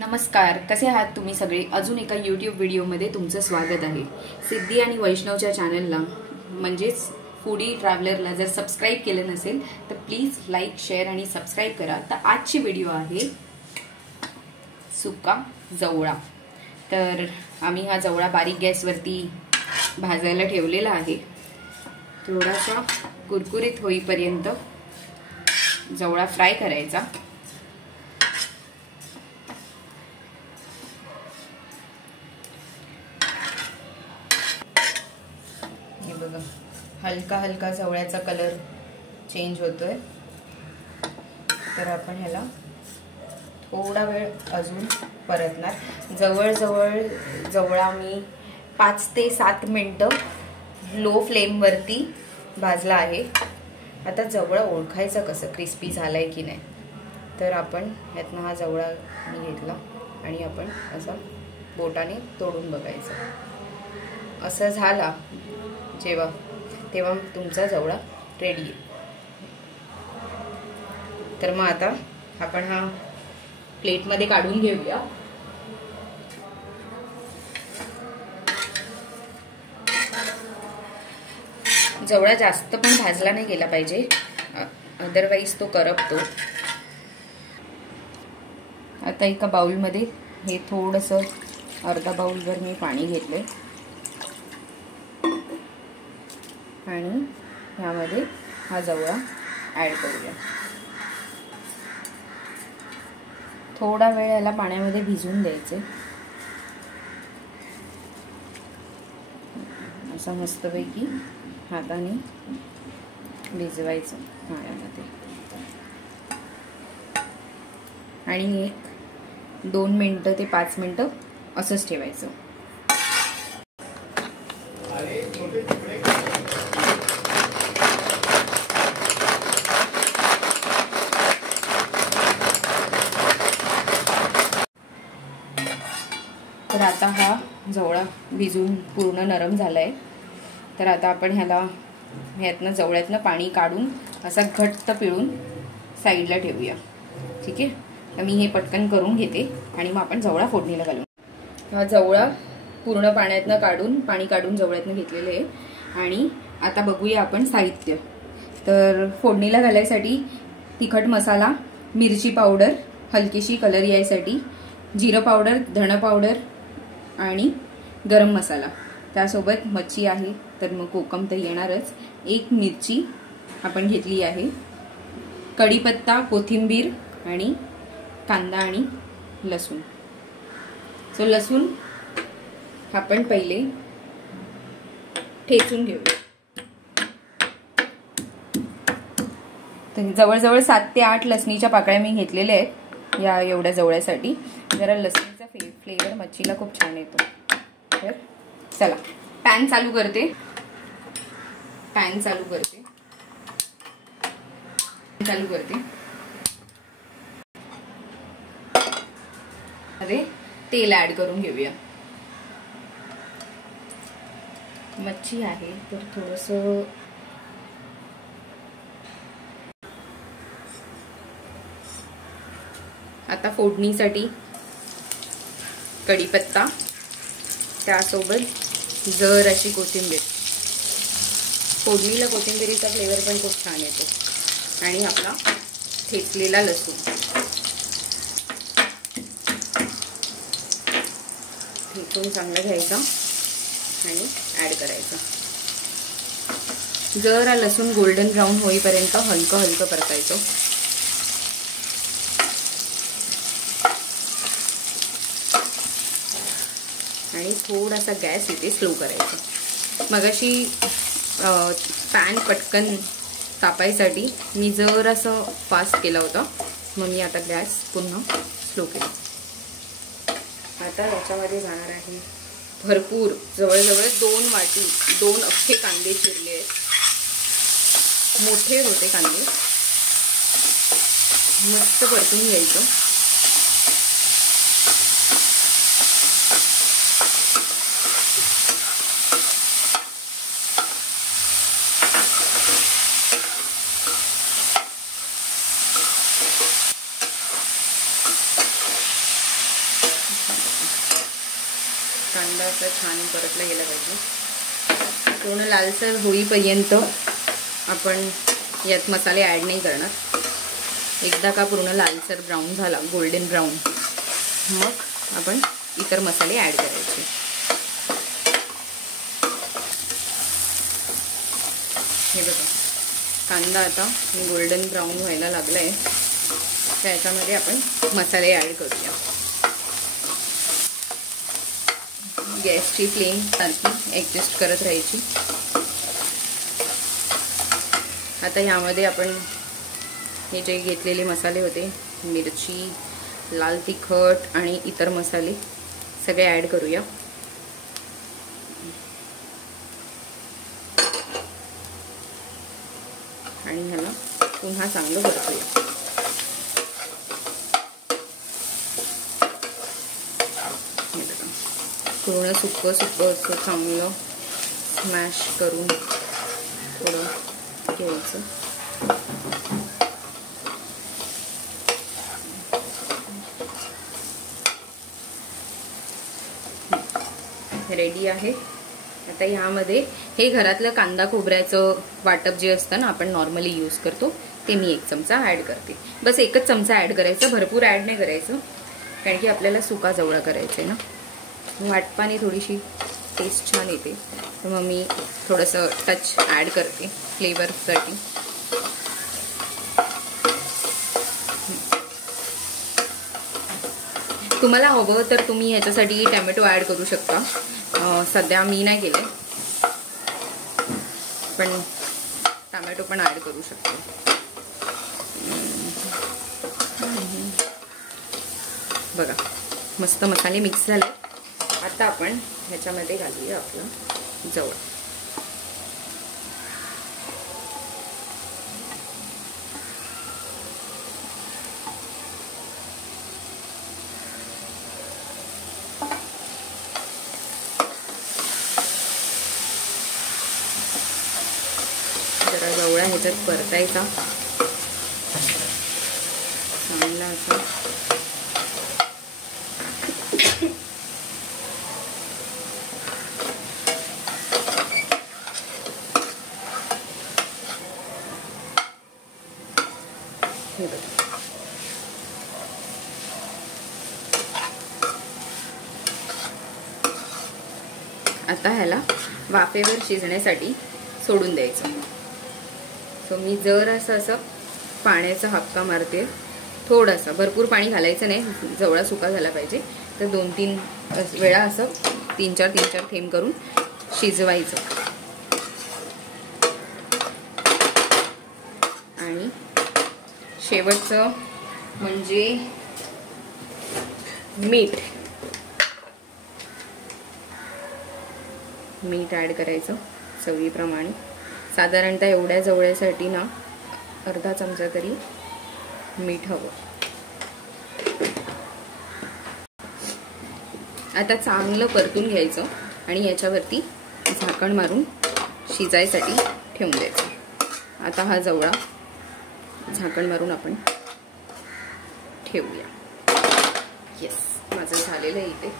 नमस्कार, कसे आहात तुम्ही सगळे? अजून एका YouTube व्हिडिओमध्ये तुमचं स्वागत आहे. सिद्धी आणि वैष्णवच्या चॅनलला म्हणजेच फूडी ट्रॅव्हलरला जर सबस्क्राइब केलं नसेल तर प्लीज लाईक, शेअर आणि सबस्क्राइब करा. तर आजची व्हिडिओ आहे सुका जवळा. तर आम्ही हा जवळा बारीक गॅसवरती भाजायला ठेवलेला आहे. थोडासा कुरकुरीत होईपर्यंत जवळा फ्राय करायचा. बघा, हलका हलका जवळ्याचा कलर चेंज होतोय. तर आपण ह्याला थोडा वेळ अजून परतणार. जवळ जवळा मी 5 ते 7 मिनिटं लो फ्लेम वरती भाजला आहे. आता जवळा ओळखायचं कसं क्रिस्पी झालाय की नाही? तर आपण यातनं हा जवळा मी घेतला आणि आपण असं बोटाने तोडून बघायचं. असं झाला तेव्हा तुमचा जवळा रेडी आहे. तर मग आता आपण हा प्लेटमध्ये काढून घेऊया. जवळा जास्त पण भाजला नाही गेला पाहिजे, अदरवाईज तो करपतो. आता एका बाउलमध्ये हे थोडंसं अर्धा बाउलभर मी पाणी घेतले आणि ह्यामध्ये हा जवळा ॲड करूया. थोडा वेळ याला पाण्यामध्ये भिजून द्यायचे. असं मस्तपैकी हाताने भिजवायचं पाण्यामध्ये आणि 2 मिनिटं ते 5 मिनिटं असंच ठेवायचं. तर आता हा जवळा भिजून पूर्ण नरम झालाय. तर आता आपण ह्यातनं जवळ्यातनं पाणी काढून असा घट्ट पिळून साईडला ठेवूया. ठीक आहे, तर मी हे पटकन करून घेते आणि मग आपण जवळा फोडणीला घालू. हा जवळा पूर्ण पाणी काढून जवळ्यातनं घेतलेले आहे. आणि आता बघूया आपण साहित्य. तर फोडणीला घालायसाठी तिखट मसाला, मिरची पावडर हलकीशी कलर यायसाठी, जिरं पावडर, धण पावडर आणि गरम मसाला. त्यासोबत मच्छी आहे तर मग कोकम तर येणारच. 1 मिरची आपण घेतली आहे, कढीपत्ता, कोथिंबीर आणि कांदा आणि लसूण. सो लसूण आपण पहिले ठेचून घेऊया. तर जवळजवळ 7 ते 8 लसणीच्या पाकळ्या मी घेतलेल्या आहेत या एवढ्या जवळ्यासाठी. जरा लसणीचा फ्लेवर मच्छीला खूप छान येतो. तर चला पॅन चालू करते. अरे तेल ऍड करून घेऊया. मच्छी आहे तर थोडंसं आता फोडणीसाठी कढीपत्ता, त्यासोबत जर अशी कोथिंबीर. फोडणीला कोथिंबीरीचा फ्लेवर पण खूप छान येतो. आणि आपला ठेचलेला लसूण ठेचून चांगला घ्यायचा आणि ऍड करायचा. जरा लसूण गोल्डन ब्राऊन होईपर्यंत हलकं परतायचं. आणि थोडासा गॅस इथे स्लो करायचा. मगाशी पॅन पटकन तापायसाठी मी जरासं फास्ट केला होता, मग मी आता गॅस पुन्हा स्लो केला. आता याच्यामध्ये जाणार आहे भरपूर जवळजवळ 2 वाटी 2 अख्खे कांदे चिरले आहेत. मोठे होते कांदे. मस्त परतून घ्यायचं. कांदा असा छान परतला गेला पाहिजे. पूर्ण लालसर होईपर्यंत आपण यात मसाले ॲड नाही करणार. एकदा का पूर्ण लालसर ब्राऊन झाला, गोल्डन ब्राऊन, मग आपण इतर मसाले ॲड करायचे. हे बघा, कांदा आता गोल्डन ब्राऊन व्हायला लागलाय. त्याच्यामध्ये आपण मसाले ॲड करूया. गॅसची फ्लेम सारखी ॲडजस्ट करत राहायची. आता ह्यामध्ये आपण हे जे घेतलेले मसाले होते, मिरची, लाल तिखट आणि इतर मसाले सगळे ॲड करूया. आणि ह्याला पुन्हा चांगलं परतूया. पूर्ण सुक्कं सुक्कं असं चांगलं स्मॅश करून थोडं घ्यायचं. रेडी आहे. आता ह्यामध्ये हे घरातलं कांदा खोबऱ्याचं वाटप जे असतं ना, आपण नॉर्मली यूज करतो, ते मी 1 चमचा ॲड करते. बस 1च चमचा ॲड करायचं, भरपूर ॲड नाही करायचं, कारण की आपल्याला सुका जवळा करायचा आहे ना. वाटपाने थोडीशी टेस्ट छान येते, तर मग मी थोडंसं टच ॲड करते फ्लेवरसाठी. तुम्हाला हवं तर तुम्ही ह्याच्यासाठी टॅमॅटो ॲड करू शकता. सध्या मी नाही केले, पण टॅमॅटो पण ॲड करू शकतो. बघा, मस्त मसाले मिक्स झाले. आता आपण ह्याच्यामध्ये घालूया आपलं जवळ. जरा जवळा ह्याच्यात परतायचा चांगला असा. आता ह्याला वाफेवर शिजण्यासाठी सोडून द्यायचं. सो मी जरासं असं पाण्याचा हक्का मारते, थोडासा, भरपूर पाणी घालायचं नाही, जवळा सुका झाला पाहिजे. तर 2-3 वेळा असं 3-4 थेंब करून शिजवायचं. आणि शेवटचं म्हणजे मीठ ॲड करायचं चवीप्रमाणे. साधारणतः एवढ्या जवळ्यासाठी ना अर्धा चमचा तरी मीठ हवं. आता चांगलं परतून घ्यायचं आणि याच्यावरती झाकण मारून शिजायसाठी ठेवून द्यायचं. आता हा जवळा झाकण मारून आपण ठेवूया. येस, माझं झालेलं आहे इथे.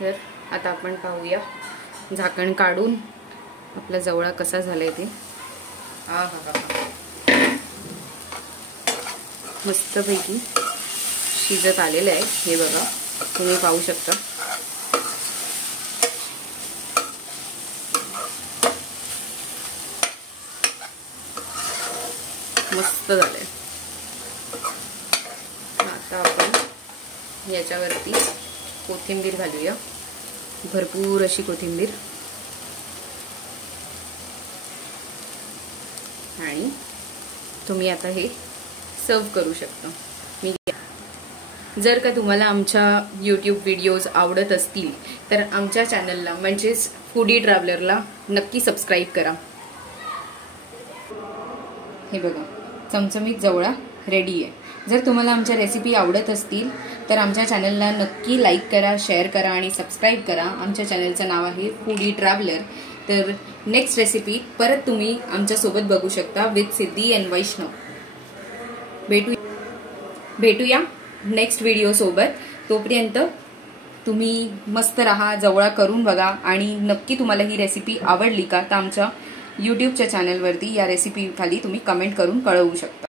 तर आता आपण पाहूया झाकण काढून आपला जवळा कसा झालाय ते. मस्तपैकी शिजत आलेलं आहे. हे बघा, तुम्ही पाहू शकता. मस्त झालंय. आता आपण याच्यावरती कोथिंबीर घालूया, भरपूर अशी कोथिंबीर. आणि तुम्ही आता हे सर्व करू शकता. जर का तुम्हाला आमच्या YouTube व्हिडिओज आवडत असतील तर आमच्या चॅनलला म्हणजेच फूडी ट्रॅव्हलरला नक्की सबस्क्राईब करा. हे बघा, चमचमीत जवळा रेडी आहे. जर तुम्हाला आमच्या रेसिपी आवडत असतील तर आमच्या चॅनलला नक्की लाईक करा, शेअर करा आणि सबस्क्राईब करा. आमच्या चॅनलचं नाव आहे फूडी ट्रॅव्हलर. तर नेक्स्ट रेसिपी परत तुम्ही आमच्यासोबत बघू शकता विथ सिद्धी अँड वैष्णव. भेटूया नेक्स्ट व्हिडिओ सोबत. तोपर्यंत तुम्ही मस्त राहा, जवळा करून बघा आणि नक्की तुम्हाला ही रेसिपी आवडली का तर आमच्या यूट्यूबच्या चॅनलवरती या रेसिपी खाली तुम्ही कमेंट करून कळवू शकता.